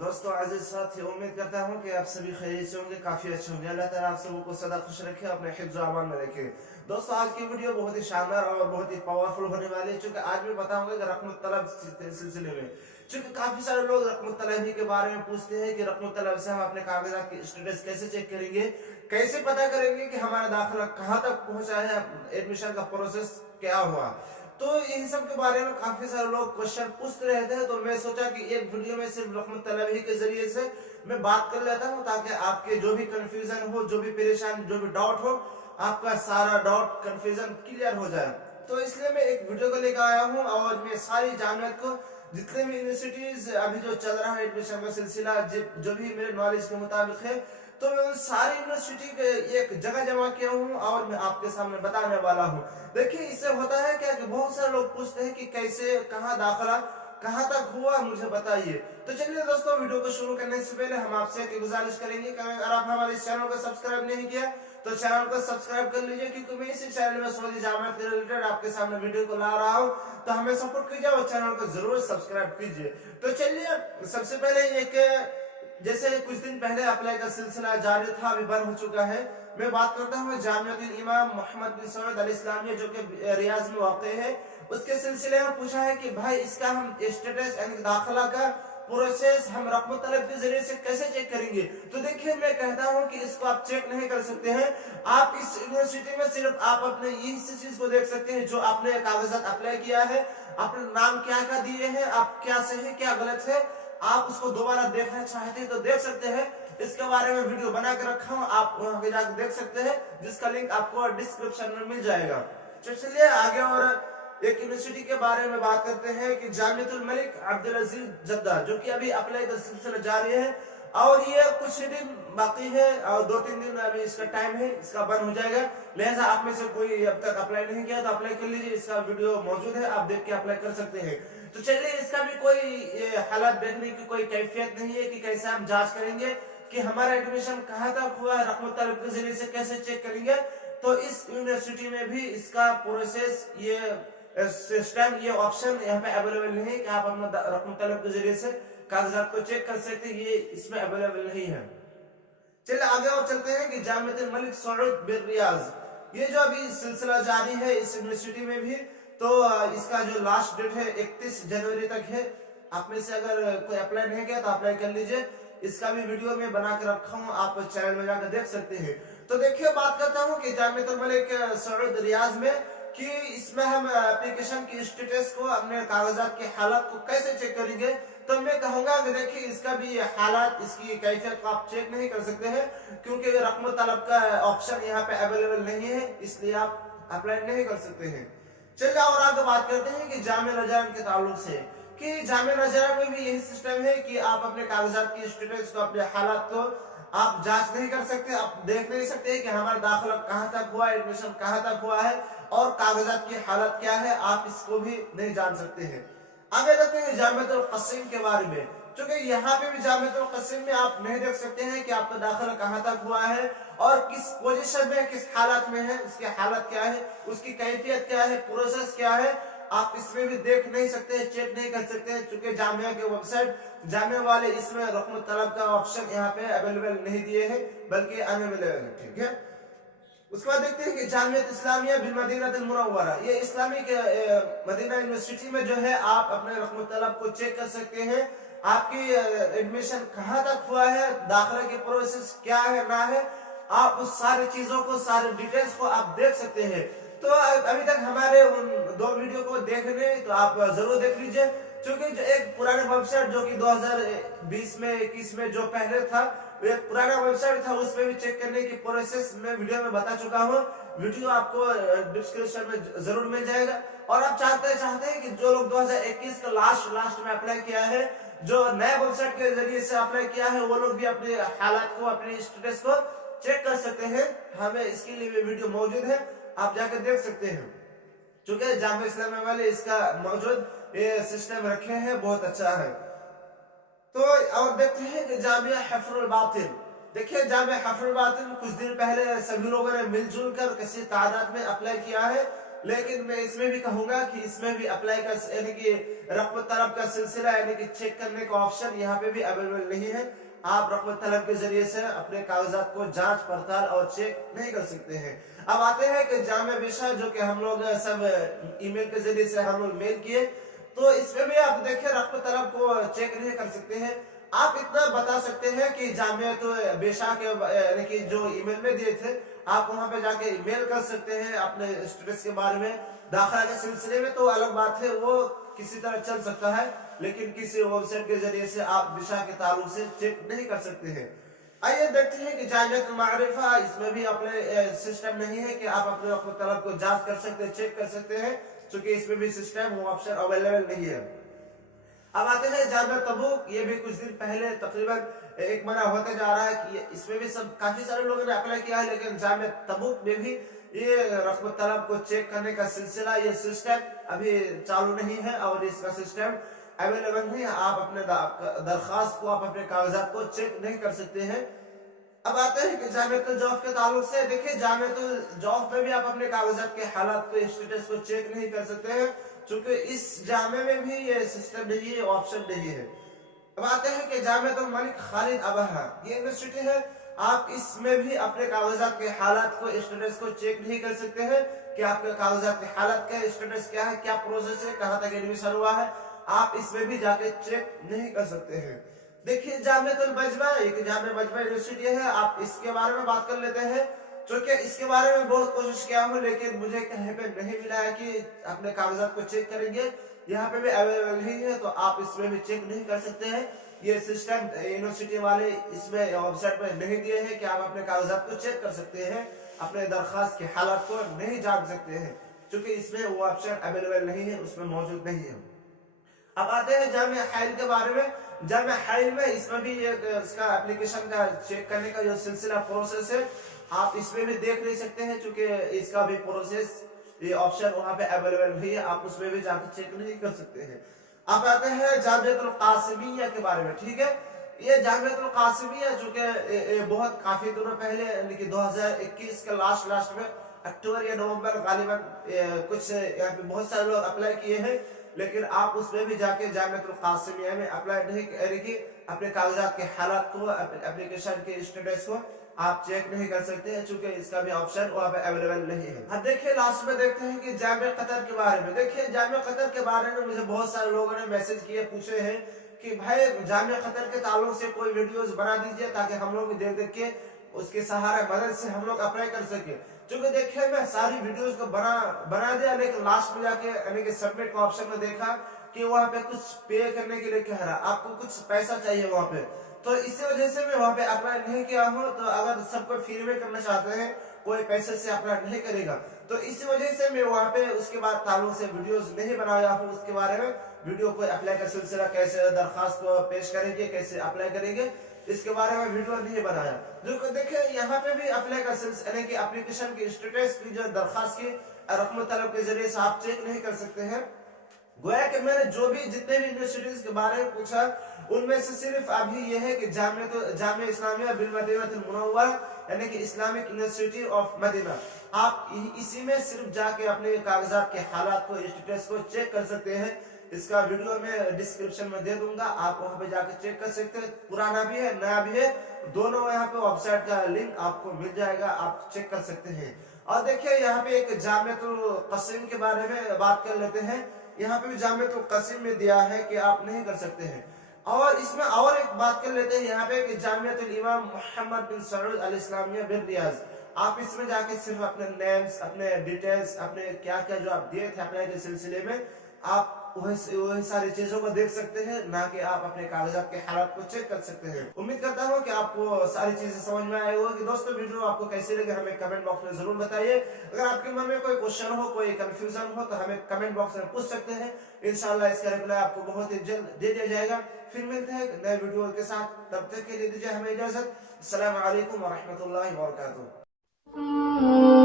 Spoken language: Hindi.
दोस्तों अजीज साथी, उम्मीद करता हूँ कि आप सभी खैरियत से होंगे, काफी अच्छे होंगे। अल्लाह ताला आप सबको को सदा खुश रखे, अपने हिफ्ज़ व अमान में रखे। दोस्तों आज की वीडियो बहुत ही शानदार और बहुत ही पावरफुल होने वाली है, चूंकि आज मैं बताऊंगा कि रकमुत तलब सिलसिले में, चूंकि काफी सारे लोग रकमुत तलब के बारे में पूछते हैं कि रकमुत तलब से हम अपने कागजात की स्टेटस कैसे चेक करेंगे, कैसे पता करेंगे कि हमारा दाखिला कहाँ तक पहुंचा है, एडमिशन का प्रोसेस क्या हुआ। तो यही सब के बारे में काफी सारे लोग क्वेश्चन पूछते रहते हैं, तो मैं सोचा कि एक वीडियो में सिर्फ रकमुत तलब ही के जरिए से मैं बात कर लेता हूं, ताकि आपके जो भी कंफ्यूजन हो, जो भी परेशान, जो भी डाउट हो, आपका सारा डाउट कंफ्यूजन क्लियर हो जाए। तो इसलिए मैं एक वीडियो को लेकर आया हूं और मैं सारी जामियात को, जितने भी यूनिवर्सिटीज अभी जो चल रहा है एडमिशन का सिलसिला, जो भी मेरे नॉलेज के मुताबिक है, तो मैं उन सारी यूनिवर्सिटी के एक जगह जमा किया हूँ और मैं आपके सामने बताने वाला हूँ। देखिए, इससे होता है क्या कि बहुत सारे लोग पूछते हैं कि कैसे, कहाँ दाखिला कहाँ तक हुआ, मुझे बताइए। तो चलिए दोस्तों, वीडियो को शुरू करने से पहले हम आपसे एक गुजारिश करेंगे कि अगर आप हमारे इस चैनल को सब्सक्राइब नहीं किया तो चैनल को सब्सक्राइब कर लीजिए, क्योंकि मैं इसी चैनल में सऊदी जामियात के रिलेटेड आपके सामने वीडियो को ला रहा हूँ। तो हमें सपोर्ट कीजिए और चैनल को जरूर सब्सक्राइब कीजिए। तो चलिए, सबसे पहले एक, जैसे कुछ दिन पहले अप्लाई का सिलसिला जारी था, अभी बंद हो चुका है। मैं बात करता हूँ जामियातुल इमाम मोहम्मद बिन सऊद अल इस्लामिया, जो कि रियाज में वाक़ है, उसके सिलसिले में पूछा है कि भाई इसका हम स्टेटस यानी दाखिला का प्रोसेस हम रकमुत तलब के जरिए से कैसे चेक करेंगे। तो देखिए, मैं कहता हूं कि इसको आप चेक नहीं कर सकते हैं। आप इस यूनिवर्सिटी में सिर्फ आप अपने इस चीज को देख सकते हैं, जो आपने कागजात अप्लाई किया है, अपने नाम क्या क्या दिए हैं, आप क्या सही क्या गलत है, आप उसको दोबारा देखना चाहते हैं तो देख सकते हैं। इसके बारे में वीडियो बना के रखा हूं, आप वहां पे जाकर देख सकते हैं, जिसका लिंक आपको डिस्क्रिप्शन में मिल जाएगा। तो चलिए आगे और एक यूनिवर्सिटी के बारे में बात करते हैं कि जामियातुल मलिक अब्दुल अजीज जद्दा, जो कि अभी अप्लाई का सिलसिला जारी है और ये कुछ दिन बाकी है और 2-3 दिन अभी इसका टाइम है, इसका बंद हो जाएगा। लिहाजा आप में से कोई अब तक अप्लाई नहीं किया तो अप्लाई कर लीजिए, इसका वीडियो मौजूद है, आप देख के अप्लाई कर सकते हैं। तो चलिए, इसका भी कोई हालात देखने की कोई कैफियत नहीं है कि कैसे हम जांच करेंगे कि हमारा एडमिशन कहाँ तक हुआ है, रकमुत तलब के जरिए से कैसे चेक करेंगे। तो इस यूनिवर्सिटी में भी इसका प्रोसेस, ये सिस्टम, ये ऑप्शन यहाँ पे अवेलेबल नहीं है कि आप अपना रकमुत तलब के जरिए से कागजात को चेक कर सकते हैं, ये इसमें अवेलेबल नहीं है। चलिए आगे और चलते हैं कि जामियातुल मलिक सऊद बिन रियाज, ये जो अभी सिलसिला जारी है इस यूनिवर्सिटी में भी, तो इसका जो लास्ट डेट है 31 जनवरी तक है। आप में से अगर कोई अप्लाई नहीं किया तो अप्लाई कर लीजिए, इसका भी वीडियो में बना के रखा हूँ, आप चैनल में जाकर देख सकते हैं। तो देखिए, बात करता हूँ कि जामियातुल मलिक सऊद रियाज में कि इसमें हम एप्लीकेशन की स्टेटस को, अपने कागजात के हालात को कैसे चेक करेंगे। तो मैं कहूंगा कि देखिए, इसका भी हालात, इसकी कैफियत को आप चेक नहीं कर सकते हैं, क्योंकि रकमुत तलब का ऑप्शन यहाँ पे अवेलेबल नहीं है, इसलिए आप अप्लाई नहीं कर सकते हैं। चलिए और आगे बात करते हैं कि जामिया नजरान के ताल्लुक से, कि जामिया नजरान में भी यही सिस्टम है कि आप अपने कागजात की स्टेटस को, अपने हालात को आप जांच नहीं कर सकते, आप देख नहीं सकते कि हमारा दाखिला कहाँ तक हुआ, एडमिशन कहाँ तक हुआ है और कागजात की हालत क्या है, आप इसको भी नहीं जान सकते हैं। आगे देखते हैं जामियातुल क़सीम के बारे में, क्योंकि यहाँ पे भी जामियातुल क़सीम में आप नहीं देख सकते हैं कि आपका दाखिला कहाँ तक हुआ है और किस पोजीशन में, किस हालत में है, इसकी हालत क्या है, उसकी कैफियत क्या है, प्रोसेस क्या है, आप इसमें भी देख नहीं सकते, चेक नहीं कर सकते, क्योंकि जामिया के वेबसाइट, जामिया वाले इसमें रकमुत तलब का ऑप्शन यहाँ पे अवेलेबल नहीं दिए हैं, बल्कि अनअवेलेबल है। ठीक है, उसके बाद देखते हैं कि जामियत इस्लामिया बिल मदीनतुल मुनव्वरा, ये इस्लामिक मदीना यूनिवर्सिटी में जो है आप अपने रकमुत तलब को चेक कर सकते हैं, आपकी एडमिशन कहाँ तक हुआ है, दाखिला की प्रोसेस क्या है ना है, आप उस सारी चीजों को, सारे डिटेल्स को आप देख सकते हैं। तो अभी तक हमारे उन 2 वीडियो को देखने तो आप जरूर देख लीजिए, क्योंकि जो एक पुराना वेबसाइट जो कि 2020 में 21 में जो पहले था, एक पुराना वेबसाइट था, उसमें भी चेक करने की प्रोसेस मैं वीडियो में बता चुका हूँ, वीडियो आपको डिस्क्रिप्शन में जरूर मिल जाएगा। और आप चाहते हैं कि जो लोग 2021 का लास्ट में अप्लाई किया है, जो नए वेबसाइट के जरिए से अप्लाई किया है, वो लोग भी अपने हालात को, अपने स्टेटस को चेक कर सकते हैं। हमें इसके लिए भी वीडियो मौजूद है, आप जाकर देख सकते हैं, क्योंकि जामिया इस्लामिया वाले इसका मौजूद ये सिस्टम रखे हैं, बहुत अच्छा है। तो और देखते हैं कि जामिया हफ्रुल बातिन, देखिए जामिया हफ्रुल बातिन कुछ दिन पहले सभी लोगों ने मिलजुल कर किसी तादाद में अप्लाई किया है, लेकिन मैं इसमें भी कहूंगा कि इसमें भी अप्लाई का यानी कि रकम तलब का सिलसिला यानी कि चेक करने का ऑप्शन यहाँ पे भी अवेलेबल नहीं है। आप रकम तलब के जरिए से अपने कागजात को जांच पड़ताल और चेक नहीं कर सकते हैं। अब आते हैं कि जामिया विशा जो कि हम लोग सब ईमेल के जरिए से हम लोग मेल किए, तो इसमें भी आप देखिए रकम तलब को चेक नहीं कर सकते हैं। आप इतना बता सकते हैं कि जामिया तो बेशा के यानी कि जो ईमेल में दिए थे आप वहां पे जाके ईमेल कर सकते हैं अपने स्टेटस के बारे में। दाखिला के सिलसिले में तो अलग बात है, वो किसी तरह चल सकता है, लेकिन किसी वेबसाइट के जरिए से आप दिशा के ताल्लुक से चेक नहीं कर सकते हैं। आइए देखते हैं कि जामियातुल मारिफा इसमें भी अपने सिस्टम नहीं है कि आप अपने तलब को जांच कर सकते हैं, चेक कर सकते हैं, क्योंकि इसमें भी सिस्टम वो ऑप्शन अवेलेबल नहीं है। अब आते हैं जामिया तबूक, ये भी कुछ दिन पहले तकरीबन एक महीना होते जा रहा है कि इसमें भी सब काफी सारे लोगों ने अप्लाई किया है, लेकिन जामिया तबूक में भी ये रकम तलब को चेक करने का सिलसिला, ये सिस्टम अभी चालू नहीं है और इसका सिस्टम अवेलेबल नहीं है। आप अपने दरखास्त को, आप अपने कागजात को चेक नहीं कर सकते हैं। अब आते हैं कि जामियातुल जौफ के ताल्लुक से, देखिए जामियातुल जौफ में भी आप अपने कागजात के हालात को, स्टेटस को चेक नहीं कर सकते हैं, क्योंकि इस जामे में भी ये सिस्टम नहीं है, ऑप्शन नहीं है। अब आते हैं कि जामियातुल मलिक खालिद अबहा, ये यूनिवर्सिटी है, आप इसमें भी अपने कागजात के हालात को, स्टेटस को चेक नहीं कर सकते हैं कि आपके कागजात के हालात क्या है, स्टेटस क्या है, क्या प्रोसेस है, कहां तक एडमिशन हुआ है, आप इसमें भी जाके चेक नहीं कर सकते हैं। देखिए जामियातुल मजमा, एक जामिया मजमा यूनिवर्सिटी है, आप इसके बारे में बात कर लेते हैं, क्योंकि इसके बारे में बहुत कोशिश किया हूं, लेकिन मुझे कहीं पे नहीं मिला है कि अपने कागजात को चेक करेंगे, यहाँ पे भी अवेलेबल नहीं है, तो आप इसमें भी चेक नहीं कर सकते हैं। ये सिस्टम यूनिवर्सिटी वाले इसमें वेबसाइट पे नहीं दिए हैं कि आप अपने कागजात को चेक कर सकते हैं, अपने दरखास्त के हालात को नहीं जान सकते हैं, क्योंकि इसमें वो ऑप्शन अवेलेबल नहीं है, उसमें मौजूद नहीं है। अब आते हैं जामिया हाइल के बारे में। जामिया हाइल में इसमें भी इसका एप्लीकेशन का चेक करने का जो सिलसिला प्रोसेस है, आप इसमें भी देख नहीं सकते हैं, क्योंकि इसका भी प्रोसेस, ये ऑप्शन वहां पे अवेलेबल नहीं है, आप उसमें भी जाकर चेक नहीं कर सकते हैं। अब आते हैं जामियातुल कासिमिया के बारे में, ठीक है। ये जामियातुल कासिमिया जो कि बहुत काफी दिनों पहले यानी कि 2021 के लास्ट में अक्टूबर या नवंबर गालिबन कुछ यहाँ पे बहुत सारे लोग अप्लाई किए हैं, लेकिन आप उसमें भी जाके जामियातुल कासिमिया में अप्लाई नहीं करेंगे, अपने कागजात के हालात को, एप्लीकेशन के स्टेटस को आप चेक नहीं कर सकते हैं, क्योंकि इसका भी ऑप्शन वहां पे अवेलेबल नहीं है। अब देखिए लास्ट में देखते हैं कि जामिया कतर के बारे में। देखिए जामिया कतर के बारे में मुझे बहुत सारे लोगों ने मैसेज किए, पूछे हैं कि भाई जामिया कतर के ताल्लुक से कोई वीडियोस बना दीजिए, ताकि हम लोग देख देख के उसके सहारे मदद से हम लोग अप्लाई कर सके। क्योंकि देखिए मैं सारी वीडियोस को बना दिया, लेकिन लास्ट में जाके यानी कि सबमिट का ऑप्शन में देखा कि वहाँ पे कुछ पे करने के लिए कह रहा, आपको कुछ पैसा चाहिए वहाँ पे, तो इसी वजह से मैं वहाँ पे अप्लाई नहीं किया हूँ। तो अगर सब कोई फ्री में करना चाहते हैं, कोई पैसे से अप्लाई नहीं करेगा, तो इसी वजह से मैं वहाँ पे उसके बाद ताल्लुक से वीडियोस नहीं बनाया हूँ। उसके बारे में वीडियो को अप्लाई का सिलसिला, कैसे दरखास्त को पेश करेंगे, कैसे अप्लाई करेंगे, इसके बारे में वीडियो नहीं बनाया। जो देखिए यहाँ पे भी अप्लाई का सिलसिला यानी कि एप्लीकेशन की स्टेटस की जो दरखास्त की रकम तलब के जरिए से आप चेक नहीं कर सकते हैं। गोया कि मैंने जो भी जितने भी यूनिवर्सिटीज के बारे में पूछा, उनमें से सिर्फ अभी यह है कि जामिया इस्लामिया बिल मदीनातुल मुनव्वरा यानी कि इस्लामिक यूनिवर्सिटी ऑफ मदीना, आप इसी में सिर्फ जाके अपने कागजात के हालात को, स्टेटस को चेक कर सकते हैं। इसका वीडियो मैं डिस्क्रिप्शन में दे दूंगा, आप वहां पे जाके चेक कर सकते हैं। पुराना भी है, नया भी है, दोनों यहाँ पे वेबसाइट का लिंक आपको मिल जाएगा, आप चेक कर सकते हैं। और देखिए यहाँ पे एक जामियातुल क़सीम के बारे में बात कर लेते हैं। यहाँ पे भी जामियातुल क़सीम में दिया है कि आप नहीं कर सकते हैं। और इसमें और एक बात कर लेते हैं यहाँ पे कि जामियातुल इमाम मोहम्मद बिन सऊद अल इस्लामिया बिन रियाज, आप इसमें जाके सिर्फ अपने नेम्स, अपने डिटेल्स, अपने क्या क्या जो आप दिए थे अप्लाई के सिलसिले में, आप वही सारी चीजों को देख सकते हैं, ना कि आप अपने कागजात के हालात को चेक कर सकते हैं। उम्मीद करता हूँ कि आपको सारी चीजें समझ में आई होगी। दोस्तों वीडियो आपको कैसी लगे हमें कमेंट बॉक्स में जरूर बताइए। अगर आपके मन में कोई क्वेश्चन हो, कोई कंफ्यूजन हो, तो हमें कमेंट बॉक्स में पूछ सकते हैं। इंशाल्लाह इसका रिप्लाई आपको बहुत ही जल्द दे दिया जाएगा। फिर मिलते हैं नए वीडियो के साथ, तब तक के लिए दीजिए हमें इजाजत। अस्सलाम वालेकुम व रहमतुल्लाहि व बरकातुहू।